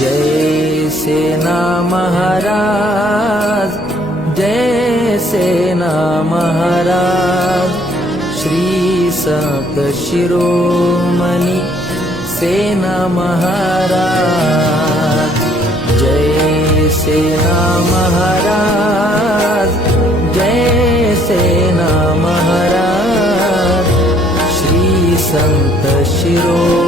जय सेना Maharaj, जय सेना Maharaj, Shri संत शिरोमणी सेना Maharaj. जय सेना Maharaj, जय सेना Maharaj, Shri संत शिरोमणी